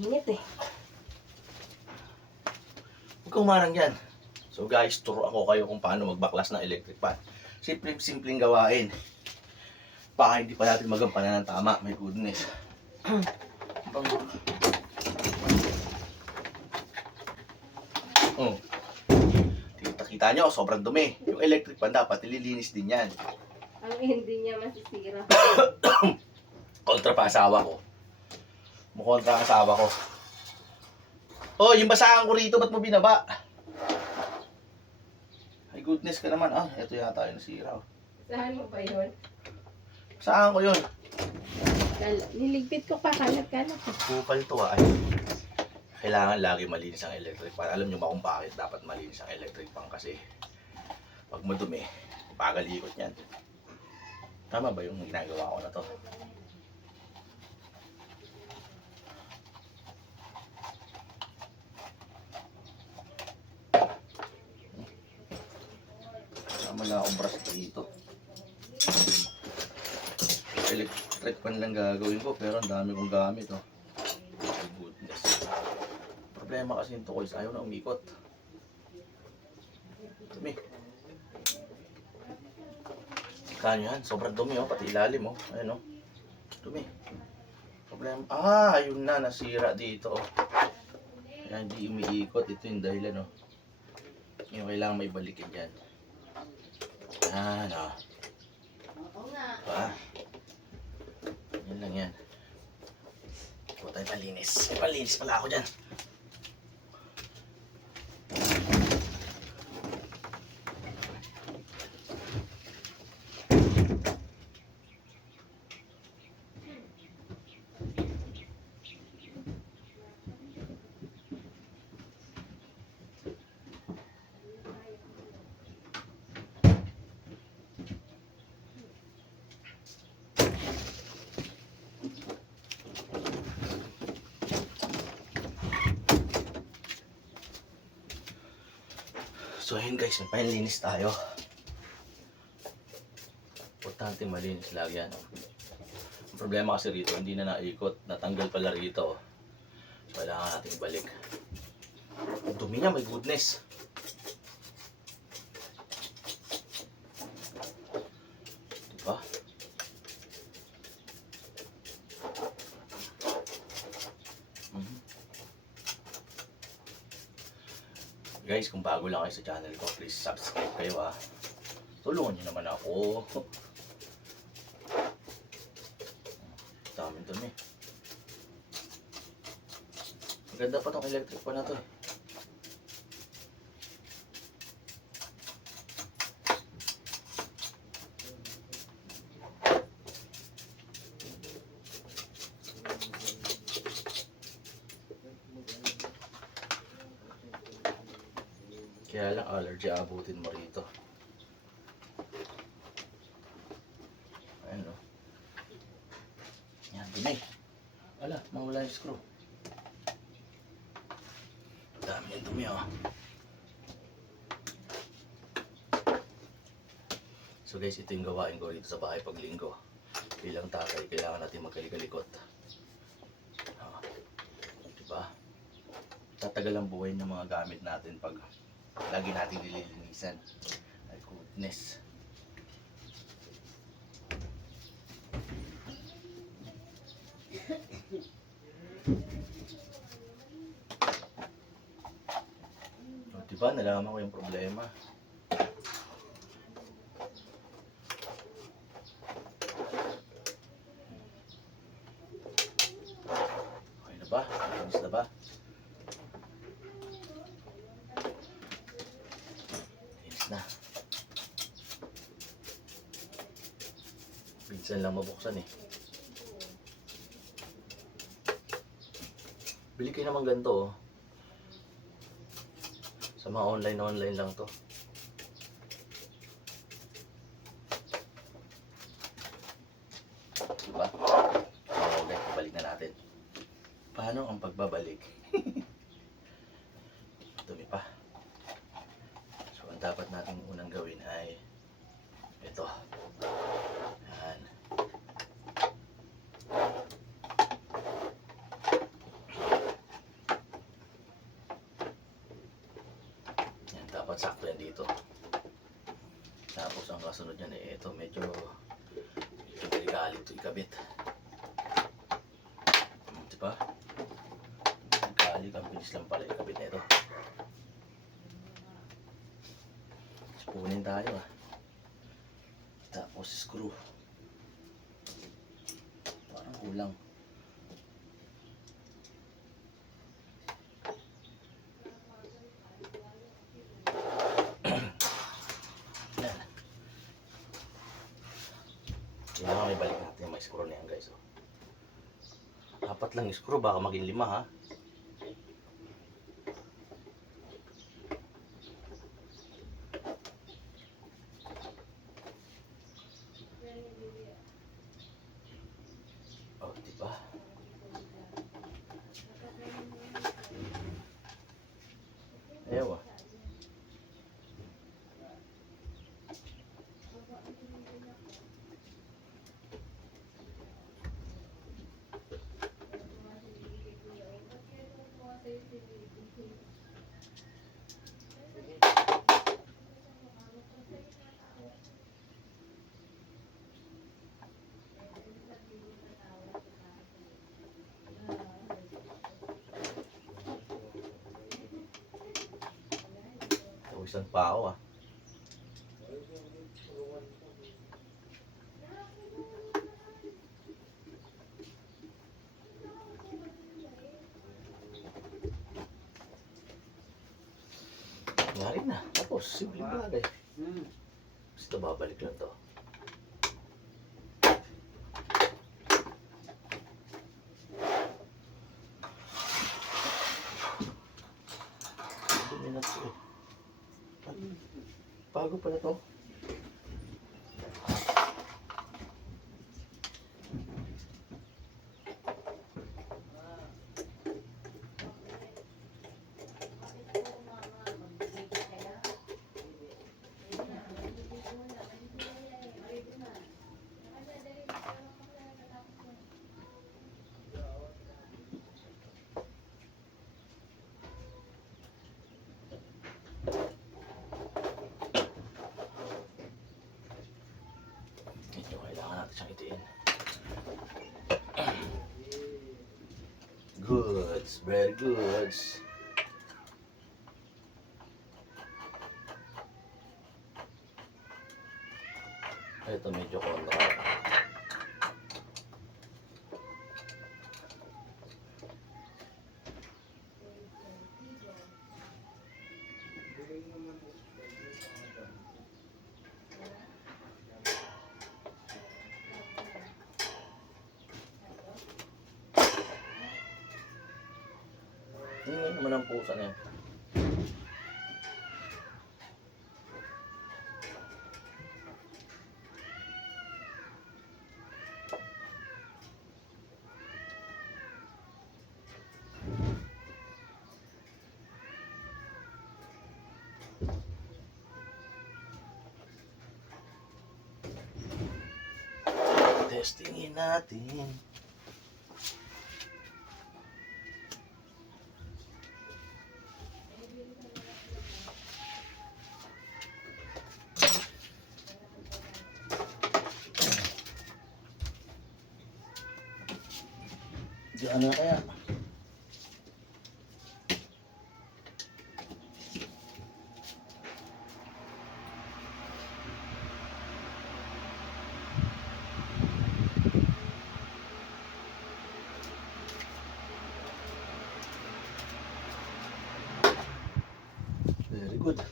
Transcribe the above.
Init eh. Huwag kang umarang yan. So guys, turuan ko kayo kung paano magbaklas ng electric fan. Simpleng gawain. Baka hindi pa natin magampanan ng tama. My goodness. Oh. Kita nyo, sobrang dumi. Yung electric fan dapat ililinis din yan. Ang hindi niya masisira. Kontra pa asawa ko. Mukontra ang asawa ko. Oh, yung basahan ko rito, ba't mo binaba? Ay goodness ka naman. Ah, ito yata yung nasira. Saan mo ba yun? Basahan ko yun. Niligpit ko pa, kalat-kalat. Kupal to ah. Ay, kailangan lagi malinis ang electric fan. Alam nyo ba kung bakit dapat malinis ang electric fan? Kasi pag madumi, bagal ikot yan. Tama ba yung ginagawa ko na to? Tama na akong brush dito. Electric fan lang gagawin ko pero ang dami kong gamit oh. My goodness. Problema kasi yung tukols ayaw na umikot. Dumi. Kanyo yan, sobrang dumi oh, pati ilalim oh. Ayan oh. Dumi. Problema. Ah, ayun na, nasira dito oh. Kaya hindi umiikot, ito yung dahilan oh. Yung kailangan may balikin dyan. Yan oh. Oo nga. Diba? Yan lang yan. Huwag tayo palinis. May palinis pala ako dyan. So ayun guys, nagpahilinis tayo. Importante malinis lagi yan. Ang problema kasi rito, hindi na naikot. Natanggal pala rito. So kailangan natin ibalik. Ang dumi niya, my goodness. Diba? Guys, kung bago lang kayo sa channel ko, please subscribe kayo ah. Tulungan nyo naman ako. Daming dumi. Maganda pa tong electric pa na to eh. Kaya lang allergy abutin mo rito. Ayan o. Yan, dumi. Wala, mawala yung screw. Dami yung dumi o. So guys, ito yung gawain ko rito sa bahay pag linggo. Bilang tatay, kailangan natin magkalikalikot. Diba? Tatagal ang buhay ng mga gamit natin pag lagi natin nililinisan. My goodness. O, diba? Nalaman ko yung problema. Okay na ba? Ayos na ba? Na. Minsan lang mabuksan eh. Bili kayo naman ganito oh. Sa mga online lang to. Diba? Okay, balik na natin. Paano ang pagbabalik? Dumi pa. So ang dapat natin unang gawin ay ito. Yan. dapat sakto yan dito. Tapos ang kasunod niyan eh, ito medyo delikado ito ikabit. Diba? Delikado, ang bilis lang pala ikabit na ito. Punin tayo ah. Tapos screw. Parang kulang. Yan. Kailangan may balik natin yung may screw na yan guys. Oh. 4 lang yung screw, baka maging 5 ha. Oh, diba? Ewa. Tawisan pa ako ah. Ngari na. Tapos, simple bagay. Basta babalik lang to. Dumi na to eh. Bago pala to. Ito, kailangan natin siyang itiin. Goods, very goods. Ito medyo kontra. Hindi naman ang pusa na yan. Testingin natin. Diyan na kaya. Very good.